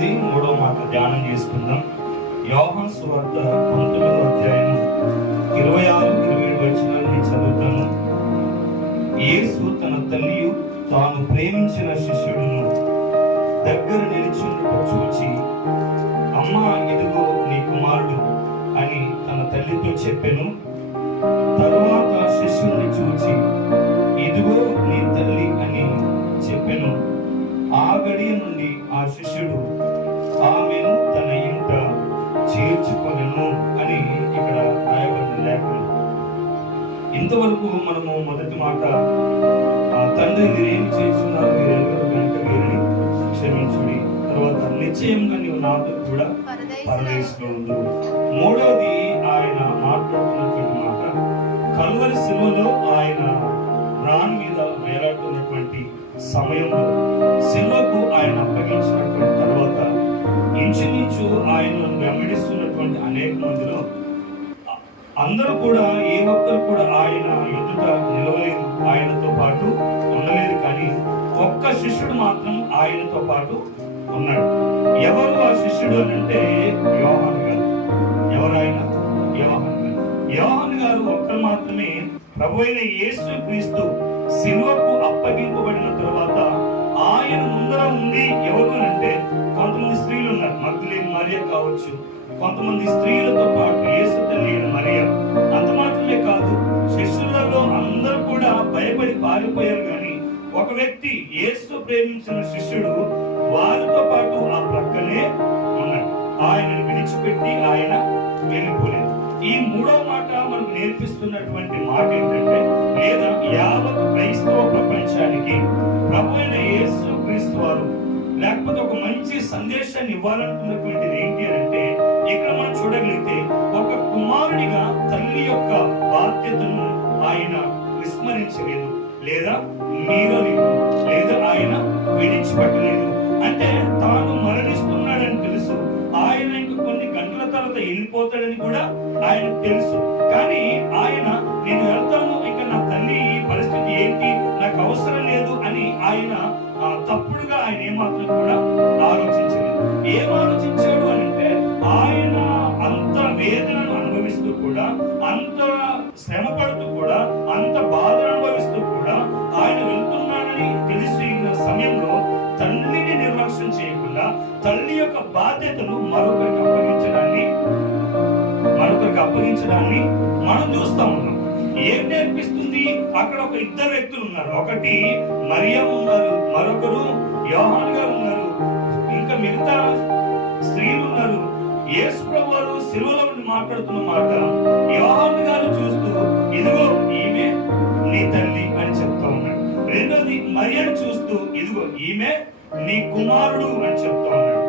కలిసి మూడో మాట ధ్యానం చేసుకుందాం. యోహాను సువార్త 19వ అధ్యాయం 26-27 వచనాలు నేను చదువుతాను. యేసు తన తల్లియు తాను ప్రేమించిన శిష్యుడును దగ్గర నిలిచినట్టు చూచి, అమ్మా, ఇదిగో నీ కుమారుడు అని తన తల్లితో చెప్పెను. తరువాత శిష్యుడిని చూచి, ఇదిగో నీ తల్లి అని చెప్పెను. ఆ గడియ నుండి ఆ శిష్యుడు ఆమెను తన ఇంట చేర్చుకొనెను అని ఇక్కడ రాయబడిన లేఖనం. ఇంతవరకు మనము మొదటి మాట, తండ్రి మీరేమి చేస్తున్నారు, మీరు ఎలుగురు కనుక వీరిని క్షమించుడి. తర్వాత నిశ్చయంగా నీవు నాతో కూడా పరదేశంలో ఉండు. మూడోది ఆయన మాట్లాడుతున్నటువంటి మాట, కల్వరి శిలువలో ఆయన రాణి మీద వేలాడుతున్నటువంటి సమయంలో శిలువకు ఆయన అప్పగించినటువంటి తర్వాత ఇంచుమించు ఆయనను వెంబడిస్తున్నటువంటి అనేక మందిలో అందరూ కూడా ఏ ఒక్కరు కూడా ఆయన ఎదుట నిలవలేదు, ఆయనతో పాటు ఉండలేదు. కానీ ఒక్క శిష్యుడు మాత్రం ఆయనతో పాటు ఉన్నాడు. ఎవరు ఆ శిష్యుడు అని అంటే యోహాను గారు. ఎవరు ఆయన? యోహాను గారు. యోహాను గారు ఒక్కరు మాత్రమే ప్రభు అయిన యేసు క్రీస్తు శిలువకు అప్పగింపబడిన తర్వాత ఆయన ముందర ఉంది. ఎవరు అంటే కొంతమంది స్త్రీలు ఉన్నారు, మగ్దలేని మరియ కావచ్చు, కొంతమంది స్త్రీలతో పాటు యేసు తల్లి మరియ. అంత మాత్రమే కాదు, శిష్యులలో అందరూ కూడా భయపడి పారిపోయారు. కానీ ఒక వ్యక్తి, యేసు ప్రేమించిన శిష్యుడు, వారితో పాటు ఆ ప్రక్కనే ఉన్నాడు. ఆయనను విడిచిపెట్టి ఆయన వెళ్ళిపోలేదు. ఈ మూడో మాట మనకు నేర్పిస్తున్నటువంటి మాట ఏంటంటే, లేదా యావత్ క్రైస్తవ ప్రపంచానికి ప్రభు అయిన యేసు క్రీస్తు వారు లేకపోతే ఒక మంచి సందేశాన్ని ఇవ్వాలనుకున్నటువంటిది ఏంటి అంటే, ఇక్కడ మనం చూడగలిగితే ఒక కుమారుడిగా తల్లి యొక్క బాధ్యతను ఆయన విస్మరించలేదు, లేదా మీరలేదు, లేదా ఆయన విడిచిపెట్టలేదు. అంటే తాను మరణిస్తున్నాడని తెలుసు, ఆయన ఇంక కొన్ని గంటల తర్వాత వెళ్ళిపోతాడని కూడా ఆయన తెలుసు. కానీ ఆయన, నేను వెళ్తాను, ఇక నా తల్లి పరిస్థితి ఏంటి, నాకు అవసరం లేదు అని ఆయన తప్పుడుగా ఆయన ఏమాత్రం కూడా ఆలోచించలేదు. ఏం ఆలోచించాడు అని అంటే, ఆయన అంత వేదనను అనుభవిస్తూ కూడా, అంత శ్రమ పడుతూ కూడా, అంత బాధను అనుభవిస్తూ కూడా ఆయన వెళ్తున్నాడని తెలిసిన సమయంలో తల్లిని నిర్లక్ష్యం చేయకుండా తల్లి యొక్క బాధ్యతను మరొకరికి అప్పగించడాన్ని మనం చూస్తా ఉన్నాం. ఏం నేర్పిస్తుంది? అక్కడ ఒక ఇద్దరు వ్యక్తులు ఉన్నారు. ఒకటి మరియం ఉన్నారు, మరొకరు యోహాను గారు ఉన్నారు, ఇంకా మిగతా స్త్రీలు ఉన్నారు. యేసు ప్రభువు వారు శిలువలో ఉండి మాట్లాడుతున్న మాట యోహాను గారు చూస్తూ, ఇదిగో ఈమె నీ తల్లి అని చెప్తా ఉన్నాడు. రెండోది మరియను చూస్తూ, ఇదిగో ఈమె నీ కుమారుడు అని చెప్తా ఉన్నాడు.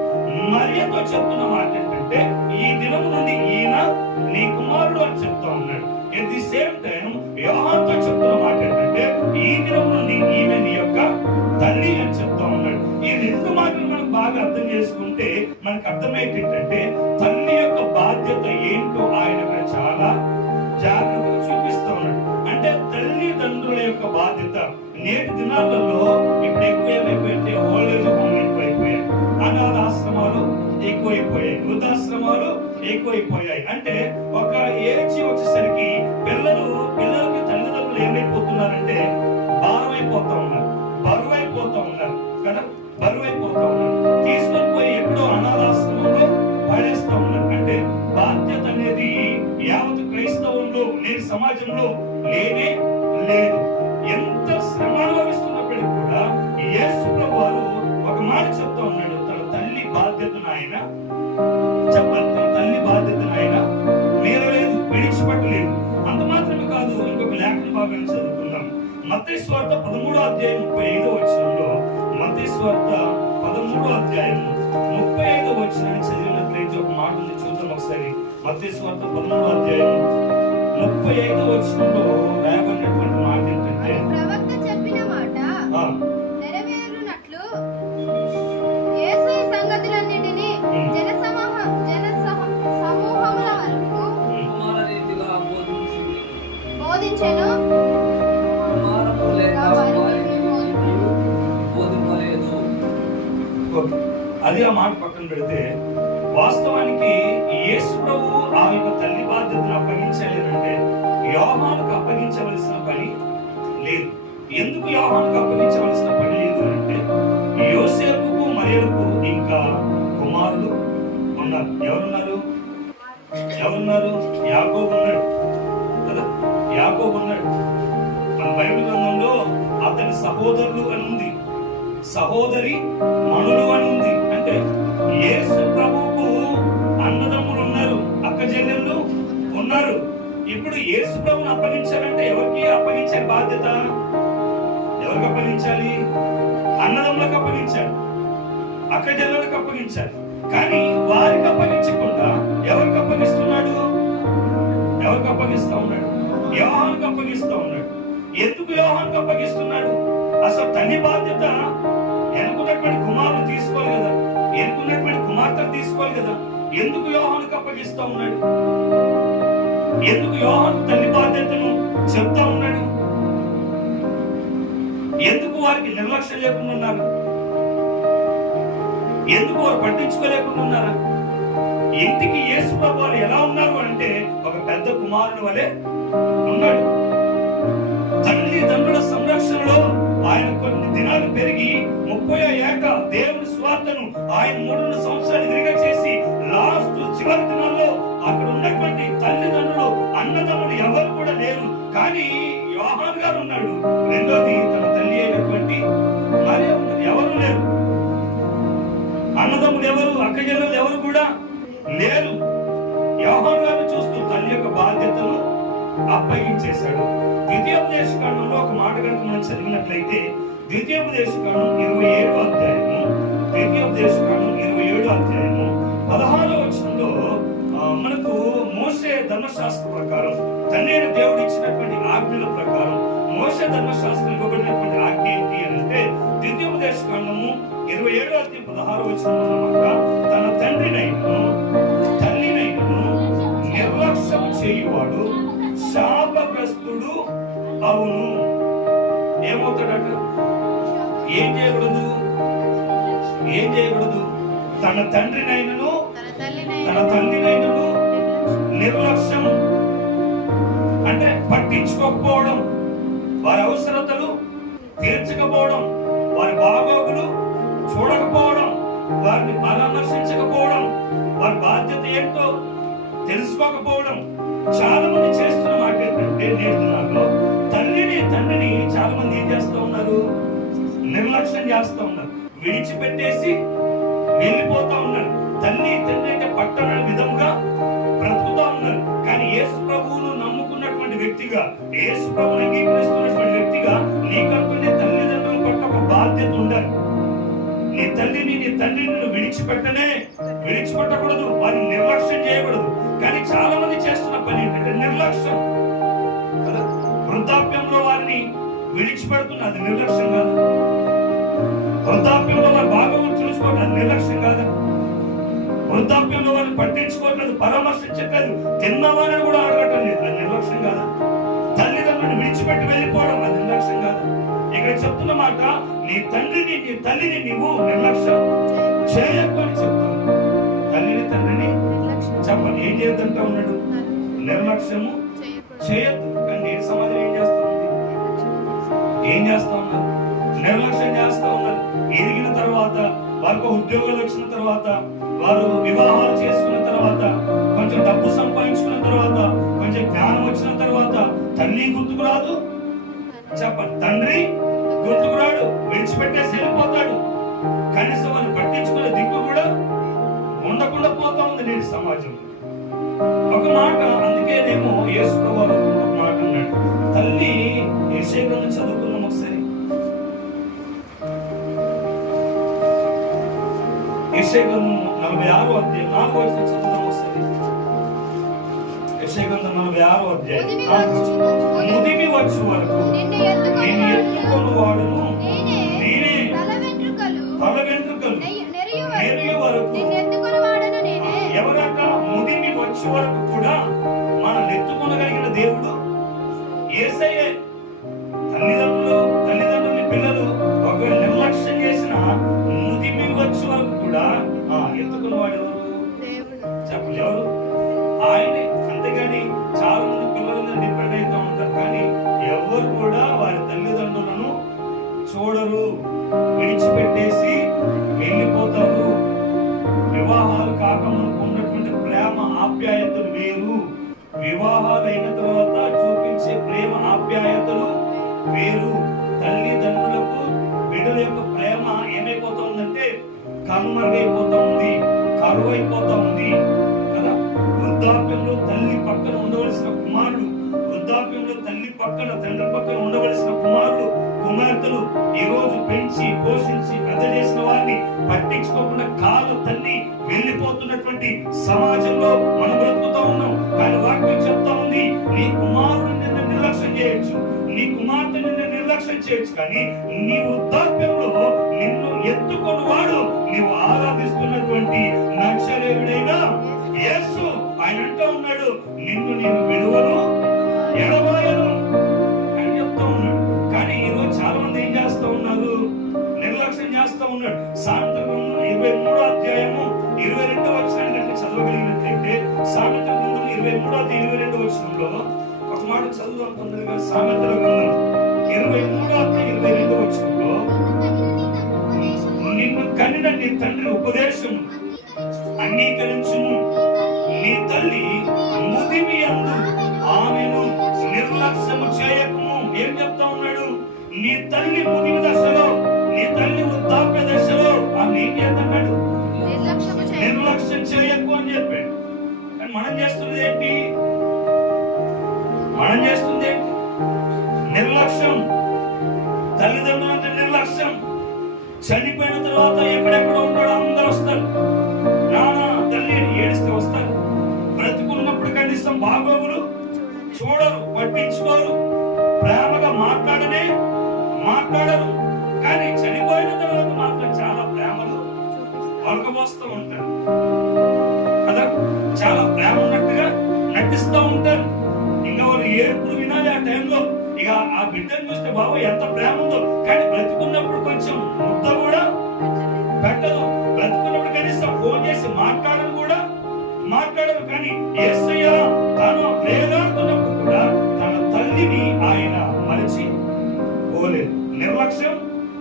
మరియతో చెప్తున్న మాట ఏంటంటే, ఈ దినం నుండి ఈయన నీ కుమారుడు అని చెప్తా ఉన్నాడు. ఎట్ ది సేమ్ టైం యోహానుతో చెప్తున్న మాట ఏంటంటే, ఈ దినం నుండి ఈమె నీ యొక్క తల్లి అని చెప్తా ఉన్నాడు. ఈ రెండు మాటలు మనం బాగా అర్థం చేసుకుంటే మనకు అర్థమయ్యేటంటే, తల్లి యొక్క బాధ్యత ఏంటో ఆయన చాలా జాగ్రత్తగా చూపిస్తా ఉన్నాడు. అంటే తల్లిదండ్రుల యొక్క బాధ్యత నేటి దినాలలో ఇప్పుడు ఎక్కువ ఏమైపోయింటే, ఓల్డేజ్ హోమ్ ఎక్కువైపోయాయి, అనాథాశ్రమాలు ఎక్కువైపోయాయి, వృద్ధాశ్రమాలు ఎక్కువైపోయాయి. అంటే ఒక ఏజ్ వచ్చేసరికి పిల్లలకి తల్లిదండ్రులు ఏమైపోతున్నారంటే భారమైపోతా ఉన్నారు, బరువైపోతా ఉన్నారు కదా, బరువైపోతా ఉన్నారు. తీసుకొని పోయి ఎక్కడో అనాథాశ్రమంలో పడేస్తా ఉన్నారు. అంటే బాధ్యత అనేది యావత్ క్రైస్తవంలో, నేటి సమాజంలో లేనే లేదు. ఎంత శ్రమ అనుభవిస్తున్నప్పటికీ కూడా యేసు ప్రభువు వారు ఒక మాట చెప్తా ఉన్నాడు, తన తల్లి బాధ్యతను ఆయన చెప్పాలి, తన తల్లి బాధ్యతను ఆయన మీరలేదు, విడిచిపెట్టలేదు. అంత మాత్రమే కాదు, ఇంకొక లేఖన భాగాన్ని చదువుకుందాం. మత్తయి సువార్త 13వ అధ్యాయం 35వ వచనంలో, మత్తయి సువార్త 13వ అధ్యాయం 35వ వచనాన్ని చదివినట్లయితే ఒక మాట ఉంది, చూద్దాం ఒకసారి. మత్తయి సువార్త 13వ అధ్యాయం 35వ వచనంలో రాయబడినటువంటి మాట ఏంటంటే, ప్రవక్త చెప్పిన మాట నెరవేరునట్లు యేసు ఈ సంగతులన్నిటినీ సమూహముల వరకు బోధించెను. అది ఆ మాట పక్కన పెడితే, వాస్తవానికి యేసు ప్రభు ఆ యొక్క తల్లి బాధ్యతను అప్పగించలేదంటే యోహానుకు అప్పగించవలసిన పని లేదు. ఎందుకు యోహానుకు అప్పగించవలసిన పని లేదు అంటే, యోసేపుకు మరియలకు ఇంకా కుమారులు ఉన్నారు. ఎవరున్నారు? యాకోబు ఉన్నాడు కదా. యాకోబు ఉన్నాడు. మన బైబిల్ గ్రంథంలో అతని సహోదరులు అని ఉంది, సహోదరి మనులు అని ఉంది. అంటే యేసు ప్రభువుకు అన్నదమ్ములు ఉన్నారు, అక్క చెల్లెళ్ళు ఉన్నారు. ఇప్పుడు యేసు ప్రభువును అప్పగించాలంటే ఎవరికి అప్పగించాలి బాధ్యత? ఎవరికి అప్పగించాలి? అన్నదమ్ములకు అప్పగించాలి, అక్క చెల్లెళ్ళకి అప్పగించాలి. కానీ వారికి అప్పగించకుండా ఎవరికి అప్పగిస్తున్నాడు? ఎవరికి అప్పగిస్తా ఉన్నాడు? యోహానుకు అప్పగిస్తా ఉన్నాడు. ఎందుకు యోహానుకు అప్పగిస్తున్నాడు? అసలు తల్లి బాధ్యత ఎనుకున్నటువంటి కుమారులు తీసుకోవాలి కదా, ఎనుకున్నటువంటి కుమార్తెలు తీసుకోవాలి కదా. ఎందుకు యోహానుకు అప్పగిస్తా ఉన్నాడు? ఎందుకు యోహాను తల్లి బాధ్యతను చెప్తా ఉన్నాడు? ఎందుకు వారికి నిర్లక్ష్యం లేకుండా ఉన్నారు? ఎందుకు వారు పట్టించుకోలేకుండా ఉన్నారా? ఇంటికి యేసు ప్రభు వారు ఎలా ఉన్నారు అంటే ఒక పెద్ద కుమారుని వలె ఉన్నాడు. తల్లిదండ్రుల సంరక్షణలో ఆయన కొన్ని దినాలు పెరిగి 30 ఏక దేవుని స్వార్థను ఆయన 3 సంవత్సరాలు ఎదురుగా చేసి లాస్ట్ చివరి దినాల్లో అక్కడ ఉన్నటువంటి తల్లిదండ్రులు అన్నదమ్ములు ఎవరు కూడా లేరు. కానీ యోహాను గారు ఉన్నాడు. రెండోది తన తల్లి అయినటువంటి మరియ ఉన్నది. ఎవరు లేరు. అన్నదమ్ములు ఎవరు, అక్కజల్లులు ఎవరు కూడా లేరు. యోహాను గారిని చూస్తూ తల్లి యొక్క బాధ్యతను అప్పగించేశాడు. ద్వితీయోపదేశకాండంలో ఒక మాట కనుక మనం చదివినట్లయితే, ద్వితీయోపదేశకాండం 27వ అధ్యాయము, ద్వితీయోపదేశకాండం 27వ అధ్యాయము 16వ వచనంలో మనకు మోషే ధర్మశాస్త్ర ప్రకారం, తండ్రి అయిన దేవుడు ఇచ్చినటువంటి ఆజ్ఞల ప్రకారం మోషే ధర్మశాస్త్రం ఇవ్వబడినటువంటి ఆజ్ఞ ఏంటి అంటే, ద్వితీయోపదేశకాండము 27వ అధ్యాయం 16వ వచనం అన్నమాట, తన తండ్రినైనను తల్లినైనను నిర్లక్ష్యం చేయువాడు శాపగ్రస్తుడు అవును. ఏమవుతాడట? ఏం చేయకూడదు? తన తండ్రినైనను తన తల్లినైనను నిర్లక్ష్యం అంటే పట్టించుకోకపోవడం, వారి అవసరతలు తీర్చకపోవడం, వారి బాగోగులు చూడకపోవడం, వారిని పరామర్శించకపోవడం, వారి బాధ్యత ఏంటో తెలుసుకోకపోవడం. చాలా మంది చేస్తున్న మాట ఏంటంటే, నేటి దినాల్లో తండ్రిని చాలా మంది ఏం చేస్తూ ఉన్నారు? నిర్లక్ష్యం చేస్తూ ఉన్నారు, విడిచిపెట్టేసి వెళ్ళిపోతా ఉన్నారు. తండ్రి అంటే పట్టణం విధంగా బ్రతుకుతా ఉన్నారు. కానీ యేసు ప్రభువును నమ్ముకున్నటువంటి వ్యక్తిగా, యేసు ప్రభువును అంగీకరిస్తున్నటువంటి వ్యక్తిగా నీకంటూ నీ తల్లిదండ్రుల పట్ల ఒక బాధ్యత ఉండాలి. నీ తండ్రిని విడిచిపెట్టకూడదు, వారిని నిర్లక్ష్యం చేయకూడదు. కానీ చాలా మంది చేస్తున్న పని ఏంటంటే నిర్లక్ష్యం కదా. వృద్ధాప్యంలో వారిని విడిచిపెడుతున్న, అది నిర్లక్ష్యం కాదు. వృద్ధాప్యంలో వారి భాగం చూసుకోవడం, అది నిర్లక్ష్యం కాదు. వృద్ధాప్యంలో వారిని పట్టించుకోవట్లేదు, పరామర్శించట్లేదు, తిన్నవారిని కూడా అడగటం లేదు, అది నిర్లక్ష్యం కాదు. తల్లిదండ్రులను విడిచిపెట్టి వెళ్ళిపోవడం, అది నిర్లక్ష్యం కాదు. ఇక్కడ చెప్తున్న మాట, నీ తల్లిని నీవు నిర్లక్ష్యం చేయకు అని చెప్తావు. తండ్రిని చెప్పండి, ఏం చేయొద్దంటా ఉన్నాడు? నిర్లక్ష్యము చేయొద్దు. కానీ నేటి సమాజం ఏం చేస్తా ఉన్నారు? నిర్లక్ష్యం చేస్తా ఉన్నారు. ఎదిగిన తర్వాత, వారికి ఉద్యోగాలు వచ్చిన తర్వాత, వారు వివాహాలు చేసుకున్న తర్వాత, కొంచెం డబ్బు సంపాదించుకున్న తర్వాత, కొంచెం జ్ఞానం వచ్చిన తర్వాత తల్లి గుర్తుకు రాదు. చెప్పండి, తండ్రి గుర్తుకు రాడు, విడిచిపెట్టేసి వెళ్ళిపోతాడు. కనీసం వాళ్ళు పట్టించుకునే దిక్కు కూడా ఉండకుండా పోతా ఉంది నేటి సమాజం. ఒక మాట, అందుకేనేమో యేసు ప్రభువు ఒక మాట అన్నాడు. తల్లి యెషయా గ్రంథం చదువుకున్నాం ఒకసారి. యెషయా గ్రంథం 46వ అధ్యాయం 4వ వచనం చదువుదాం ఒకసారి. యెషయా గ్రంథం 46వ అధ్యాయం, ముదిమి వచ్చు వరకు నేను ఎత్తుకొని వాడును, నేనే తల వెంట్రుకలు నెరియు వరకు. ఎవరట? ముదిమి వచ్చే వరకు కూడా మనం ఎత్తుకొనగలిగిన దేవుడు యేసయ్యే. తల్లిదండ్రులు పిల్లలు ఒకవేళ నిర్లక్ష్యం చేసిన, ముదిమి వచ్చే వరకు కూడా కూడా వారి తల్లిదండ్రులను చూడరు, విడిచిపెట్టేసి వెళ్ళిపోతారు. వివాహాలు కాకముందు ఉన్నటువంటి ప్రేమ ఆప్యాయతలు వేరు, వివాహాలు అయిన తర్వాత చూపించే ప్రేమ ఆప్యాయతలు వేరు. తల్లిదండ్రులకు బిడ్డల యొక్క ప్రేమ ఏమైపోతా ఉందంటే కనుమరుగైపోతా ఉంది, కరువైపోతా ఉంది కదా. వృద్ధాప్యంలో తల్లి పక్కన ఉండవలసిన కుమారుడు, వృద్ధాప్యంలో తల్లి పక్కన తండ్రి పక్కన ఉండవలసిన కుమారుడు కుమార్తెలు ఈ రోజు పెంచి పోషించి పెద్ద చేసిన వారిని పట్టించుకోకుండా కాలు తల్లి వెళ్ళిపోతున్నటువంటి సమాజంలో మనం బ్రతుకుతా ఉన్నాం. కానీ వాక్యం చెప్తా ఉంది, నీ కుమారుడు నిన్ను నిర్లక్ష్యం చేయొచ్చు, నీ కుమార్తె నిన్ను నిర్లక్ష్యం చేయొచ్చు, కానీ నీ వృద్ధాప్యంలో నిన్ను ఎత్తుకొని వాడు నీవు ఆరాధిస్తున్నటువంటి నజరేయుడైన యేసు. ఆయన అంటూ ఉన్నాడు, నిన్ను నేను విడువను ఎడబాయను అని చెప్తా ఉన్నాడు. కానీ ఈరోజు చాలా మంది ఏం చేస్తా ఉన్నారు, నిర్లక్ష్యం చేస్తా ఉన్నాడు. సామెతల గ్రంథం 23వ అధ్యాయము 22వ వచనాన్ని చదవగలిగినట్లయితే, సామెతల గ్రంథం 23వ 22వ వచనంలో ఒక మాట చదువుదాం తొందరగా. సామెతల గ్రంథం 23వ అధ్యాయం 22వ వచనంలో, నిన్ను కనిన నీ తండ్రి ఉపదేశం అంగీకరించుము, నీ తల్లి ముదిమి యందు ఆమెను నిర్లక్ష్యము చేయకము. ఏం చెప్తా ఉన్నాడు, నీ తల్లి ముదిమి దశలో, నీ తల్లి వృద్ధాప్య దశలో ఆమె ఏం చేస్తున్నాడు, నిర్లక్ష్యం చేయకు అని చెప్పాడు. కానీ మనం చేస్తున్నది ఏంటి, మనం చేస్తుంది ఏంటి, నిర్లక్ష్యం. తల్లిదండ్రులంటే నిర్లక్ష్యం. చనిపోయిన తర్వాత ఎక్కడెక్కడ ఉన్నాడో అందరూ వస్తారు, నాన్న తల్లి ఏడిస్తే వస్తారు. బ్రతుకున్నప్పుడు కనీసం బాగోగులు చూడరు, పట్టించుకోరు, ప్రేమగా మాట్లాడరు. కానీ చనిపోయిన తర్వాత మాత్రం చాలా ప్రేమలు వలకబోస్తూ ఉంటారు కదా, చాలా ప్రేమ ఉన్నట్టుగా నటిస్తూ ఉంటారు. ఇంకా వాళ్ళు ఏడుపులు వినాలి ఆ టైంలో. ఇక ఆ బిడ్డను చూస్తే బాబు ఎంత ప్రేమ ఉందో, కానీ బ్రతుకున్నప్పుడు కొంచెం ముద్ద కూడా పెట్టదు, బ్రతుకున్నప్పుడు కనీసం ఫోన్ చేసి మాట్లాడరు. కానీ యేసయ్య తాను వేలాడుతున్నప్పుడు కూడా తన తల్లిని ఆయన మరిచి పోలేదు, నిర్లక్ష్యం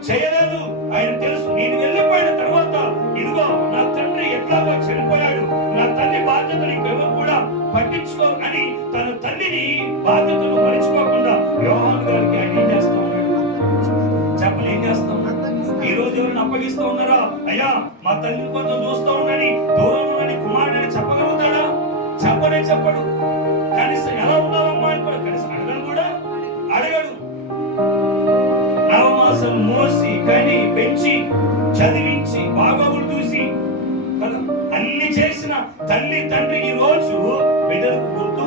చేయలేదు. ఆయన తెలుసు, నేను వెళ్ళిపోయిన తర్వాత ఇదిగో నా తండ్రి ఎట్లాగా చనిపోయాడు, నా తల్లి బాధ్యతలు ఇంకెవరు కూడా పట్టించుకోరు అని తన తల్లిని బాధ్యతలు మరిచిపోకుండా యోహాను గారికి ఆయన ఏం చేస్తా ఉన్నాడు, చెప్పలు ఏం చేస్తా ఉన్నాడు. ఈ రోజు ఎవరిని అప్పగిస్తూ ఉన్నారా, అయ్యా మా తల్లిని కొంచెం చూస్తూ ఉండని, దూరం ఉండని కుమారుడని చెప్పగలుగుతాడా? చెప్పడు. కనీసం ఎలా ఉన్నావమ్మా అని కూడా కనీసం అడగడు. నవమాసం మోసి కని పెంచి చదివించి బాగోగులు చూసి అన్ని చేసిన తల్లి తండ్రి ఈ రోజు బిడ్డలకు గుర్తు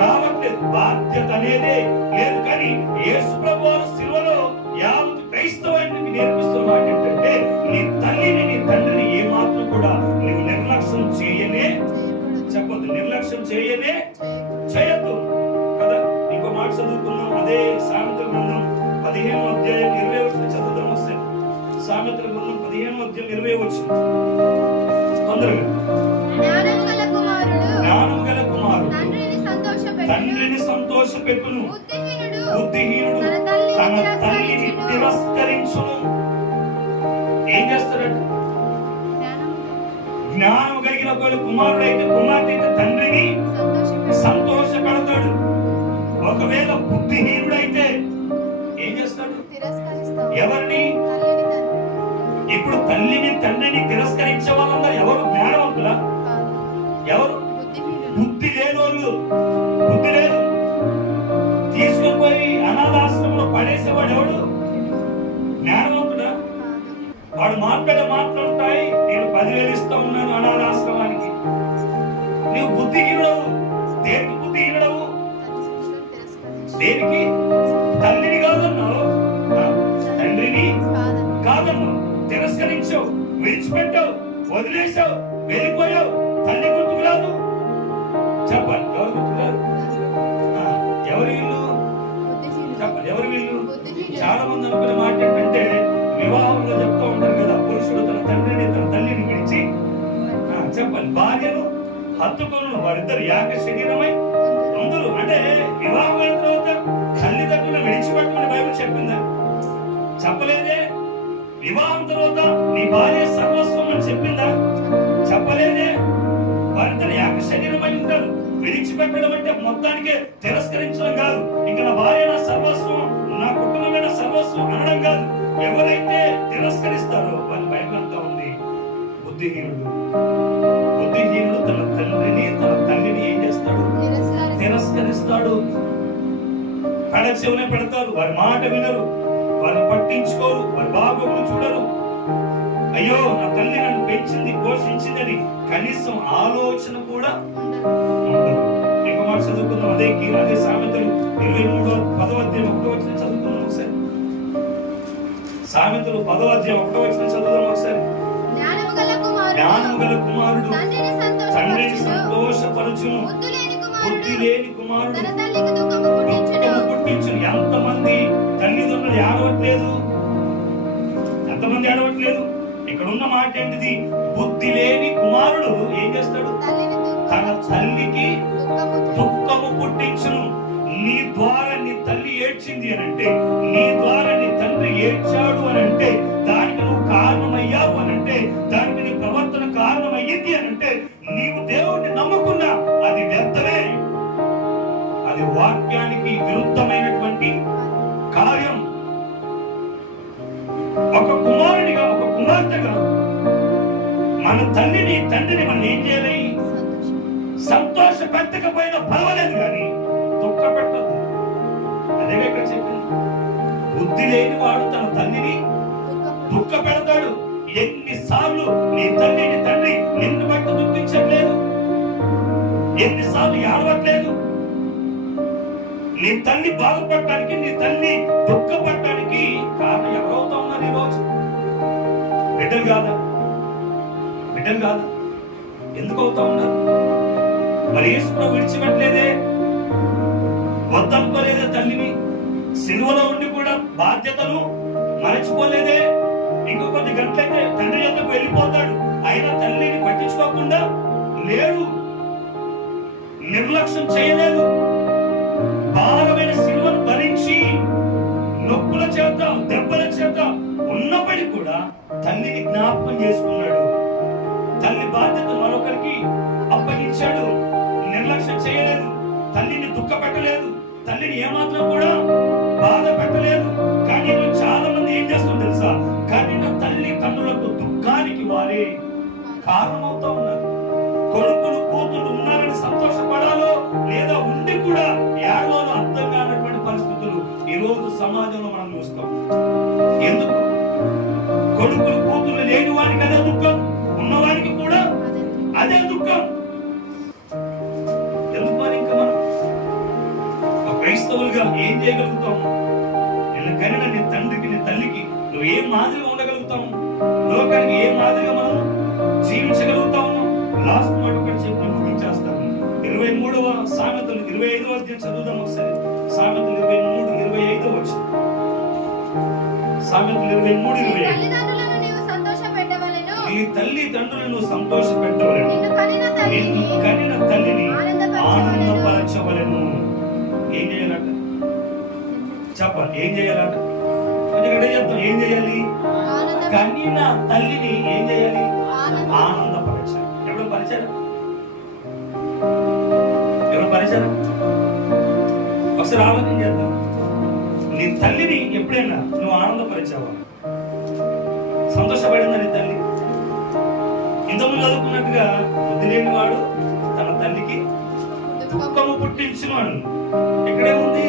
రావట్లేదు, బాధ్యత అనేదే లేదు. కానీ యేసు ప్రభువు శిలువలో యావత్ క్రైస్తవానికి నేర్పిస్తున్న మాట ఏంటంటే, నీ తల్లిని నీ తండ్రిని ఏ మాత్రం కూడా నువ్వు నిర్లక్ష్యం చెప్పొద్దు, నిర్లక్ష్యం చేయొద్దు కదా. ఇంకో మాట చదువుకున్నాం, అదే సామెతల గ్రంథం 15వ అధ్యాయం 20వ వచనం చదువుదాం. వస్తే సామెతల గ్రంథం 15వ అధ్యాయం 20వ వచనం తొందరగా. జ్ఞానము గల కుమారుడు తండ్రిని సంతోషపెట్టును, బుద్ధిహీనుడు తన తల్లిని తిరస్కరించును. ఏం చేస్తాడట, జ్ఞానం కలిగిన కుమారుడు అయితే కుమార్తె అయితే తండ్రిని సంతోషపెడతాడు. ఒకవేళ బుద్ధిహీనుడైతే ఏం చేస్తాడు, ఎవరిని? ఇప్పుడు తల్లిని తండ్రిని తిరస్కరించే వాళ్ళందరూ ఎవరు? జ్ఞానవంతులా? ఎవరు? బుద్ధి లేనోళ్ళు. బుద్ధి లేదు, తీసుకొని పోయి అనాథాశ్రమంలో పడేసేవాడు ఎవడు? జ్ఞానవంతుడా? వాడు మాట్లాడుతాయి, నేను 10,000 ఇస్తా ఉన్నాను అనాథాశ్రమానికి. నువ్వు బుద్ధిహీనుడవు. దేనికి బుద్ధిహీనుడవు? దేనికి? తల్లిని కాదన్నావు, తండ్రిని కాదన్నావు, తిరస్కరించావు, విడిచిపెట్టావు, వదిలేసావు, వెళ్ళిపోయావు. తల్లి గుర్తుకు రాదు. చెప్పాలి, ఎవరు గుర్తురాదు? ఎవరు వీళ్ళు? చెప్పాలి, ఎవరు వీళ్ళు? చాలా మంది అనుకునే మాట ఏంటంటే, వివాహంలో చెప్తా ఉంటారు కదా, పురుషుడు తన తండ్రిని తన తల్లిని విడిచి చెప్పాలి భార్యను హత్తుకొను, వారిద్దరు ఏక శరీరమై అందరూ. అంటే వివాహం అయిన తర్వాత తల్లిదండ్రులు బిడ్డను విడిచిపెట్టమని బైబిల్ చెప్పిందా? చెప్పలేదే. వివాహం తర్వాత నీ భార్య సర్వస్వం అని చెప్పిందా? చెప్పలేదే. వారిద్దరు ఏక శరీరమై ఉంటారు. విడిచిపెట్టడం అంటే మొత్తానికే తిరస్కరించడం కాదు. ఇంకా నా భార్య నా సర్వస్వం, నా కుటుంబమైన సర్వస్వం అనడం కాదు. ఎవరైతే తిరస్కరిస్తారో వాళ్ళ బైబిల్ అంతా ఉంది బుద్ధిహీనుడు. బుద్ధిహీనుడు తన తల్లిని ఏం చేస్తాడు? తిరస్కరిస్తాడు. పెడ చెవునే పెడతారు. వారి మాట వినరు, వారిని పట్టించుకోరు, వారి బాగోగులు చూడరు. అయ్యో నా తల్లి నన్ను పెంచింది, పోషించిందని కనీసం ఆలోచన కూడా ఉండదు. ఇంకో మాట చదువుకుందాం. అదే సామెతలు 23:10 చదువుకుందాం ఒకసారి. సామెతలు 10:1 చదువుదాం ఒకసారి. జ్ఞానము గల కుమారుడు తండ్రిని సంతోషపరచును, బుద్ధి లేని కుమారుడు తన తల్లికి దుఃఖము పుట్టించును. ఎంతమంది తల్లిదండ్రులు ఏడవట్లేదు? ఎంతమంది ఏడవట్లేదు? ఇక్కడ ఉన్న మాట ఏంటిది? బుద్ధి లేని కుమారుడు ఏం చేస్తాడు? తన తల్లికి దుఃఖము పుట్టించును. నీ ద్వారా నీ తల్లి ఏడ్చింది అనంటే, నీ ద్వారా నీ తండ్రి ఏడ్చాడు అనంటే, దానికి నువ్వు కారణమయ్యావు అనంటే, దానికి నీ ప్రవర్తన కారణమయ్యింది అనంటే, నీవు దేవుణ్ణి నమ్ముకున్నా అది వ్యర్థమే. అది వాక్యానికి విరుద్ధమైనటువంటి కార్యం. ఒక కుమారుడిగా, ఒక కుమార్తెగా మన తల్లిని తండ్రిని మనం ఏం చేయాలి? సంతోష పెట్టకపోయినా పర్వాలేదు, కానీ దుఃఖ పెట్టద్దు. అదే ఇక్కడ చెప్పింది. బుద్ధి లేని వాడు తన తల్లిని దుఃఖ పెడతాడు. ఎన్నిసార్లు నీ తల్లి నీ తండ్రి నిన్ను బట్టి దుఃఖించట్లేదు? ఎన్నిసార్లు ఏడవట్లేదు? నీ తల్లి బాగుపడటానికి, నీ తల్లి దుఃఖపడటానికి కారణం ఎవరవుతా ఉన్నారు ఈరోజు? బిడ్డలు కాదా? బిడ్డలు కాదా? ఎందుకు అవుతా ఉన్నారు? మరి యేసును విడిచిపెట్టలేదే, వద్దనుకోలేదే తల్లిని. సిలువలో ఉండి కూడా బాధ్యతను మరచిపోలేదే. ఇంకో కొద్ది గంటలైతే తండ్రి యొద్దకు వెళ్ళిపోతాడు, అయినా తల్లిని పట్టించుకోకుండా లేడు, నిర్లక్ష్యం చేయలేదు. భారమైన సిలువను భరించి నొప్పుల చేత, దెబ్బల చేత ఉన్నప్పటికీ కూడా తల్లిని జ్ఞాపకం చేసుకున్నాడు. తల్లి బాధ్యత మరొకరికి అప్పగించాడు. నిర్లక్ష్యం చేయలేదు, తల్లిని దుఃఖ పెట్టలేదు, తల్లిని ఏమాత్రం కూడా బాధ పెట్టలేదు. కానీ చాలా మంది ఏం చేస్తుంది తెలుసా? కానీ నా తల్లి తండ్రులకు దుఃఖానికి వారే కారణమవుతా ఉన్నారు. కొడుకులు కూతురు ఉన్నారని సంతోషపడాలో లేదా ఉండి కూడా ఏడవలో అర్థం కానటువంటి పరిస్థితులు ఈ రోజు సమాజంలో మనం చూస్తాం. ఎందుకు? కొడుకులు కూతురు లేని వారికి అదే దుఃఖం, ఉన్నవారికి కూడా అదే దుఃఖం. ఎందుకు? మరి ఇంకా మనం ఒక క్రైస్తవులుగా ఏం చేయగలుగుతాం? నిన్ను కనిన నీ తండ్రికి, నీ తల్లికి నువ్వు ఏ మాదిరిగా ఉండగలుగుతావు? లోకానికి ఏ మాదిరిగా మనం జీవించగలుగుతా ఉన్నాం? లాస్ట్ మాట ఒకటి చెప్పి ముగించేస్తాను. 23వ సామెతలు 25వ అధ్యాయం చదువుదాం ఒకసారి. సామెతలు 23:25 వచ్చింది. సామెతలు 23:25. నీ తల్లిదండ్రులను సంతోష పెట్టవలెను, నిన్ను కనిన తల్లిని ఆనందపరచవలెను. ఏం చేయాలట? చెప్పాలి. ఏం చేయాలట? ఎందుకంటే చెప్తాం. ఏం చేయాలి? కనిన తల్లిని ఏం చేయాలి? ఆనందపరచాలి. ఎవరు పరిచారు? ఎవరు పరిచారు? ఒకసారి ఆలోచన చేద్దాం. నీ తల్లిని ఎప్పుడైనా నువ్వు ఆనందపరిచావా? సంతోషపడిందా నీ తల్లి? ఇంతకుముందు చదువుకున్నట్టుగా బుద్ధి లేని వాడు తన తల్లికి దుఃఖము పుట్టించును అని ఇక్కడే ఉంది.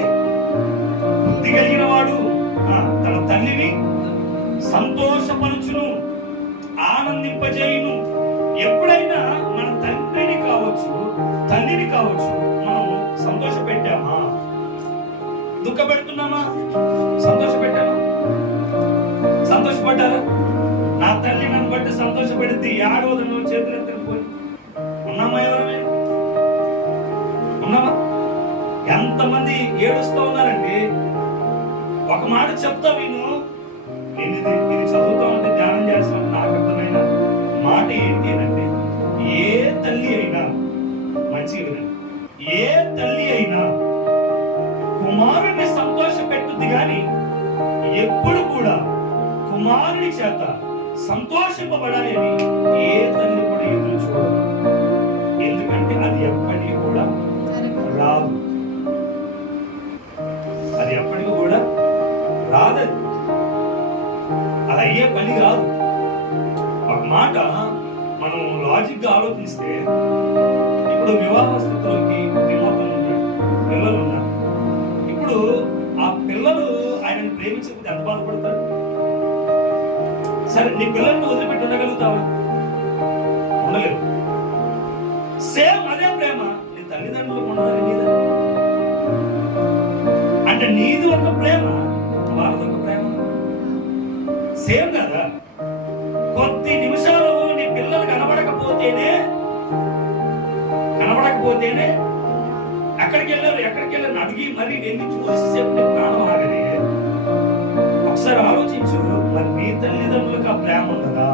బుద్ధి కలిగిన వాడు తన తల్లిని సంతోషపరచును, ఆనందింపజేయును. ఎప్పుడైనా మన తండ్రిని కావచ్చు, తల్లిని కావచ్చు, మనం సంతోష పెట్టామా? దుఃఖ పెడుతున్నామా? సంతోష పెట్టామా? సంతోషపడ్డారా? నా తల్లి నన్ను బట్టి సంతోషపడింది, ఏడవదు చేతులు ఎత్తుకుని పోయి ఉన్నామా? ఎవరమైనా ఉన్నామా? ఎంతమంది ఏడుస్తూ ఉన్నారండి. ఒక మాట చెప్తా విను. నేను ఇది చదువుతా ఉంటే ధ్యానం చేస్తాను. నాకు అర్థమైన మాట ఏంటి అంటే, ఏ తల్లి అయినా మంచిగా వినండి, ఏ తల్లి అయినా కుమారుణ్ణి సంతోష పెట్టు గాని ఎప్పుడు కూడా కుమారుని చేత సంతోషింపబడాలి అని ఏ తల్లి కూడా ఎదురు చూడదు. ఎందుకంటే అది ఎప్పటికీ కూడా రాదు. అది ఎప్పటికీ కూడా రాదది. అది అయ్యే పని కాదు. ఒక మాట మనం లాజిక్ గా ఆలోచిస్తే, ఇప్పుడు వివాహ స్థితిలోకి దిమ్మతులు ఉంటాడు, పిల్లలు ఉన్నారు. ఇప్పుడు ఆ పిల్లలు ఆయనను ప్రేమించకపోతే ఎంత బాధపడతారు? సరే, నీ పిల్లల్ని వదిలిపెట్టి ఉండగలుగుతావా? ఉండలేవు. సేమ్ అదే ప్రేమ నీ తల్లిదండ్రులకు ఉండదని నీదా? అంటే నీది ఒక ప్రేమ, వాళ్ళది ఒక ప్రేమ. సేమ్ కదా. కొద్ది నిమిషాలు నీ పిల్లలు కనబడకపోతేనే ఎక్కడికి వెళ్ళారు అడిగి మరీ వెళ్ళి చూసేసేపు నీ ప్రాణం ఆగదే. ఒకసారి ఆలోచించు, మరి నీ తల్లిదండ్రులకు ఆ ప్రేమ ఉన్నదా?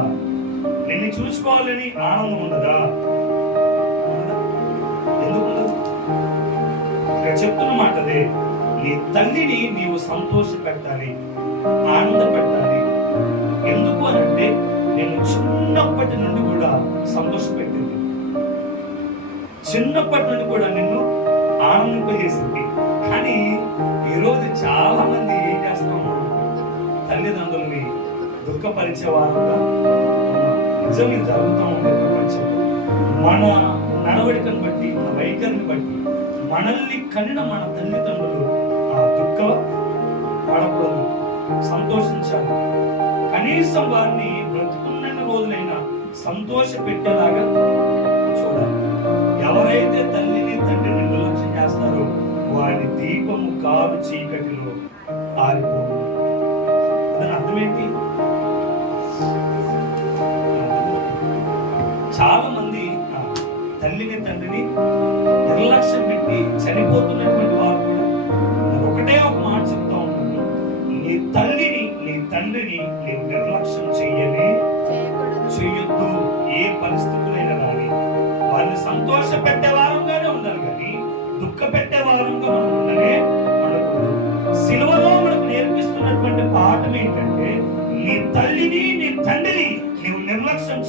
నిన్ను చూసుకోవాలని ఆనందం ఉన్నదా? ఎందుకు ఉండదు? ఇక్కడ చెప్తున్న మాట అదే. నీ తల్లిని నీవు సంతోష పెట్టాలి, ఆనంద పెట్టాలి. ఎందుకు అని అంటే, నేను చిన్నప్పటి నుండి కూడా సంతోష పెట్టింది, చిన్నప్పటి నుండి కూడా నిన్ను ఆనందింపజేసింది. కానీ ఈరోజు చాలా మంది ఏం చేస్తాం, తల్లిదండ్రుల్ని దుఃఖపరిచే వారుగా నిజంగా జరుగుతూ ఉంది ప్రపంచం. మన నడవడికను బట్టి, మన వైఖరిని బట్టి మనల్ని కనిన మన తల్లిదండ్రులు ఆ దుఃఖ పడకూడదు, సంతోషించాలి. కనీసం వారిని బ్రతుకున్న రోజులైనా సంతోష పెట్టేలాగా చూడాలి. ఎవరైతే తల్లిని తండ్రిని నిర్లక్ష్యం చేస్తారో వారి దీపము కారు చీకటిలో ఆరిపోదు. దాని అర్థం ఏంటి? చాలా మంది తల్లిని తండ్రిని నిర్లక్ష్యం పెట్టి చనిపోతున్నటువంటి వారు కూడా ఒకటే ఒక మాట చెప్తా ఉన్నాను, నీ తల్లిని నీ తండ్రిని నీవు నిర్లక్ష్యం చెయ్యొద్దు. ఏ పరిస్థితులైనా కానీ వారిని సంతోష పెట్టే వారంగానే ఉండాలి, కానీ దుఃఖ పెట్టే వారంగా మనం ఉండనే ఉండకూడదు. సిలువలో మనకు నేర్పిస్తున్నటువంటి పాఠం ఏంటంటే, నీ తల్లిని నీ తండ్రిని నీవు నిర్లక్ష్యం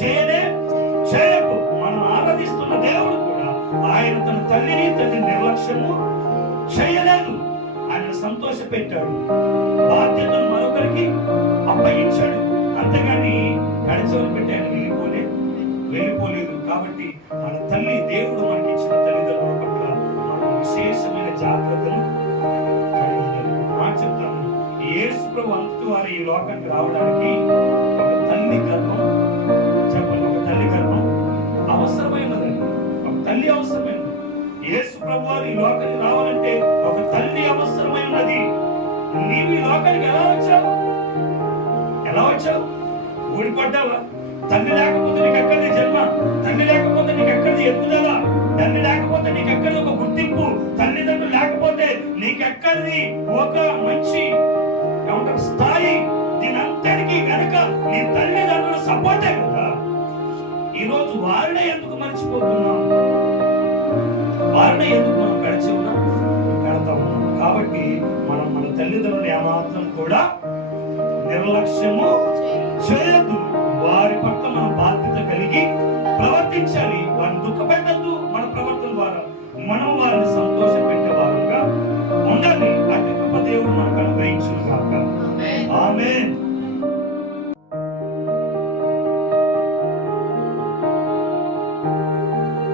చేయకు. మనం ఆరాధిస్తున్న దేవుడు కూడా ఆయన తన తల్లిని తండ్రిని నిర్లక్ష్యము చేయలేదు. ఆయన సంతోష పెట్టాడు, బాధ్యతను మరొకరికి అప్పగించాడు. అంతేగాని కడిచోలు పెట్టి ఆయన వెళ్ళిపోలేదు. కాబట్టి మన తల్లి, దేవుడు మనకి ఇచ్చిన తల్లిదండ్రుల పట్ల మనం విశేషమైన జాగ్రత్తను కలిగి మాట చెప్తాను. యేసు ప్రభు అంతటి ఈ లోకానికి రావడానికి ఒక తల్లి గర్భం, చెప్పండి, ఒక తల్లి గర్భం అవసరమైనదండి. ఒక తల్లి అవసరమైనది. యేసు ప్రభు వారు ఈ లోకానికి రావాలంటే ఒక తల్లి అవసరమైనది. నీవు ఈ లోకానికి ఎలా వచ్చావు? ఊడిపడ్డావా? తల్లి లేకపోతే నీకు ఎక్కడిది జన్మ? తల్లి లేకపోతే నీకు ఎక్కడిది ఎదుగుదల? తల్లి లేకపోతే నీకు ఎక్కడిది ఒక గుర్తింపు? తల్లిదండ్రులు లేకపోతే నీకెక్కడిది ఒక మంచి స్థాయి? దీనంతటికీ కనుక నీ తల్లిదండ్రులు సపోర్టే కదా. ఈరోజు వారినే ఎందుకు మర్చిపోతున్నాం? వారినే ఎందుకు మనం పెడతా ఉన్నాం? కాబట్టి మనం మన తల్లిదండ్రులు ఏమాత్రం కూడా నిర్లక్ష్యము చేయదు. వారి పట్ల మనం బాధ్యత కలిగి